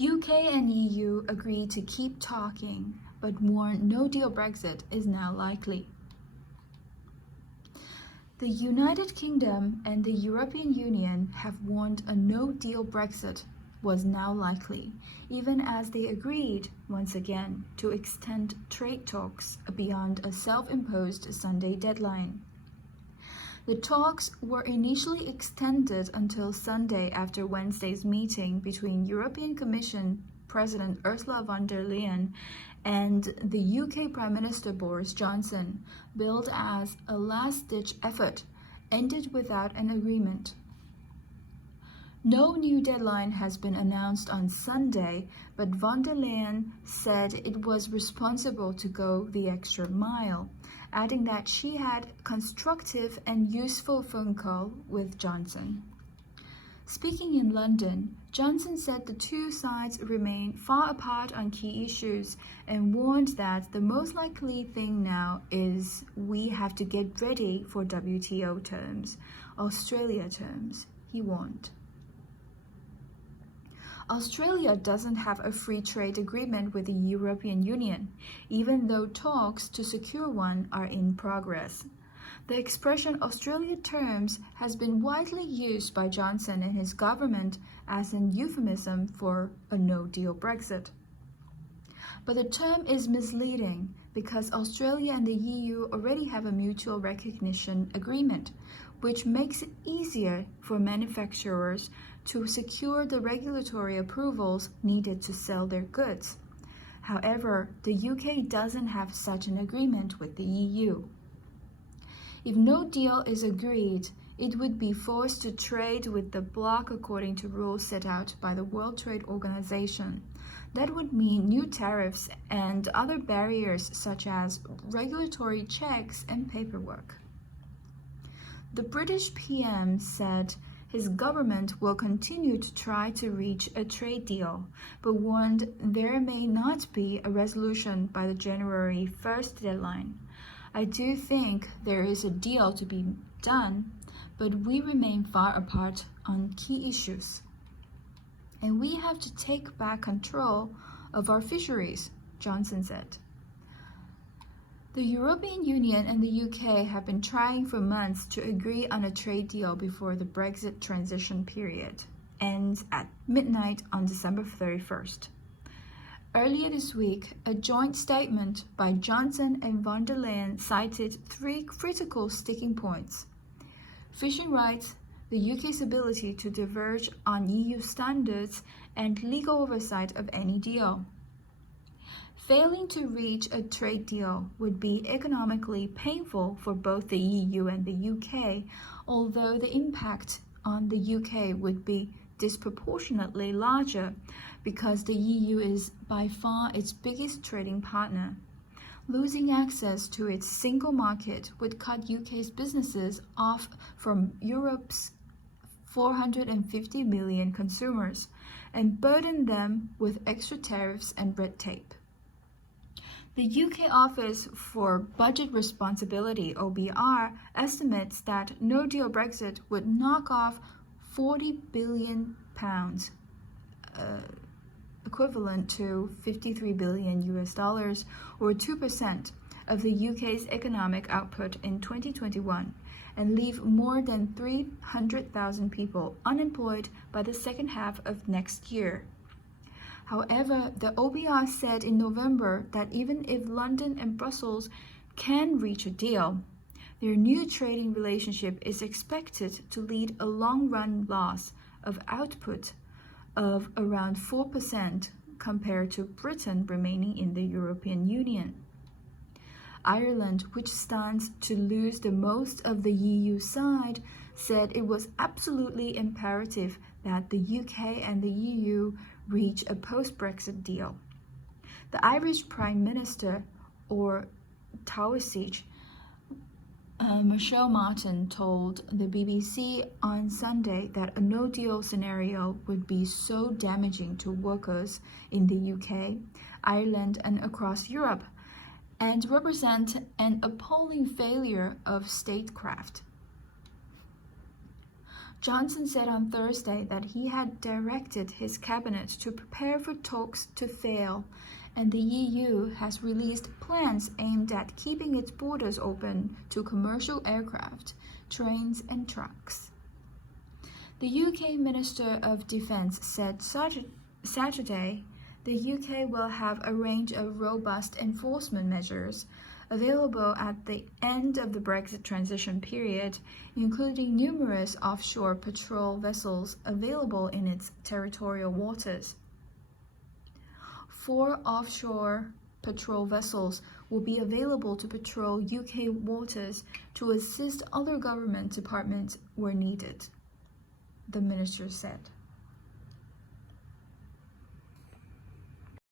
UK and EU agreed to keep talking, but warn no-deal Brexit is now likely. The United Kingdom and the European Union have warned a no-deal Brexit was now likely, even as they agreed, once again, to extend trade talks beyond a self-imposed Sunday deadline. The talks were initially extended until Sunday after Wednesday's meeting between European Commission President Ursula von der Leyen and the UK Prime Minister Boris Johnson, billed as a last-ditch effort, ended without an agreement. No new deadline has been announced on Sunday, but von der Leyen said it was responsible to go the extra mile, adding that she had constructive and useful phone call with Johnson. Speaking in London, Johnson said the two sides remain far apart on key issues and warned that the most likely thing now is we have to get ready for WTO terms, Australia terms, he warned. Australia doesn't have a free trade agreement with the European Union, even though talks to secure one are in progress. The expression Australia terms has been widely used by Johnson and his government as an euphemism for a no-deal Brexit. But the term is misleading because Australia and the EU already have a mutual recognition agreement, which makes it easier for manufacturers to secure the regulatory approvals needed to sell their goods. However, the UK doesn't have such an agreement with the EU. If no deal is agreed, it would be forced to trade with the bloc according to rules set out by the World Trade Organization. That would mean new tariffs and other barriers such as regulatory checks and paperwork. The British PM said his government will continue to try to reach a trade deal, but warned there may not be a resolution by the January 1st deadline. I do think there is a deal to be done, but we remain far apart on key issues. And we have to take back control of our fisheries, Johnson said. The European Union and the UK have been trying for months to agree on a trade deal before the Brexit transition period ends at midnight on December 31st. Earlier this week, a joint statement by Johnson and von der Leyen cited three critical sticking points: fishing rights, the UK's ability to diverge on EU standards, and legal oversight of any deal. Failing to reach a trade deal would be economically painful for both the EU and the UK, although the impact on the UK would be disproportionately larger because the EU is by far its biggest trading partner. Losing access to its single market would cut UK's businesses off from Europe's 450 million consumers and burden them with extra tariffs and red tape. The UK Office for Budget Responsibility, OBR, estimates that no-deal Brexit would knock off £40 billion, equivalent to $53 billion or 2% of the UK's economic output in 2021, and leave more than 300,000 people unemployed by the second half of next year. However, the OBR said in November that even if London and Brussels can reach a deal, their new trading relationship is expected to lead a long-run loss of output of around 4% compared to Britain remaining in the European Union. Ireland, which stands to lose the most of the EU side, said it was absolutely imperative that the UK and the EU reach a post-Brexit deal. The Irish Prime Minister, or Taoiseach, Michelle Martin told the BBC on Sunday that a no-deal scenario would be so damaging to workers in the UK, Ireland and across Europe, and represent an appalling failure of statecraft. Johnson said on Thursday that he had directed his cabinet to prepare for talks to fail, and the EU has released plans aimed at keeping its borders open to commercial aircraft, trains and trucks. The UK Minister of Defence said Saturday the UK will have a range of robust enforcement measures available at the end of the Brexit transition period, including numerous offshore patrol vessels available in its territorial waters. 4 offshore patrol vessels will be available to patrol UK waters to assist other government departments where needed, the minister said.